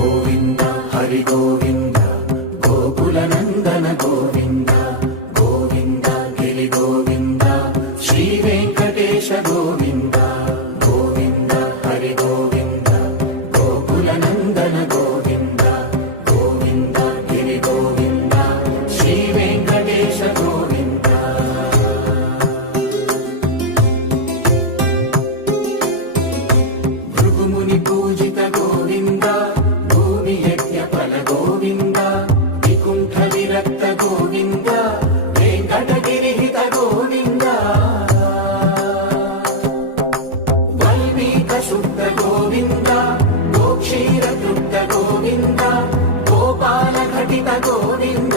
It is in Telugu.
గోవింద హరి గోవింద గోకుల నందన గోవింద గోవింద గిరి గోవింద శ్రీ వెంకటేశ గోవింద గోవింద హరి గోవింద గోకుల నందన గోవింద గోవింద గిరి గోవింద శ్రీ వెంకటేశ గోవింద. భృగుముని పూజిత గోవింద భూమి యజ్ఞ ఫల గోవింద వికుంఠ విరక్త గోవింద వెంకటగిరిహిత గోవింద వల్మీక శుద్ధ గోవింద గోక్షీర తృప్త గోవింద గోపాల ఘటిత గోవింద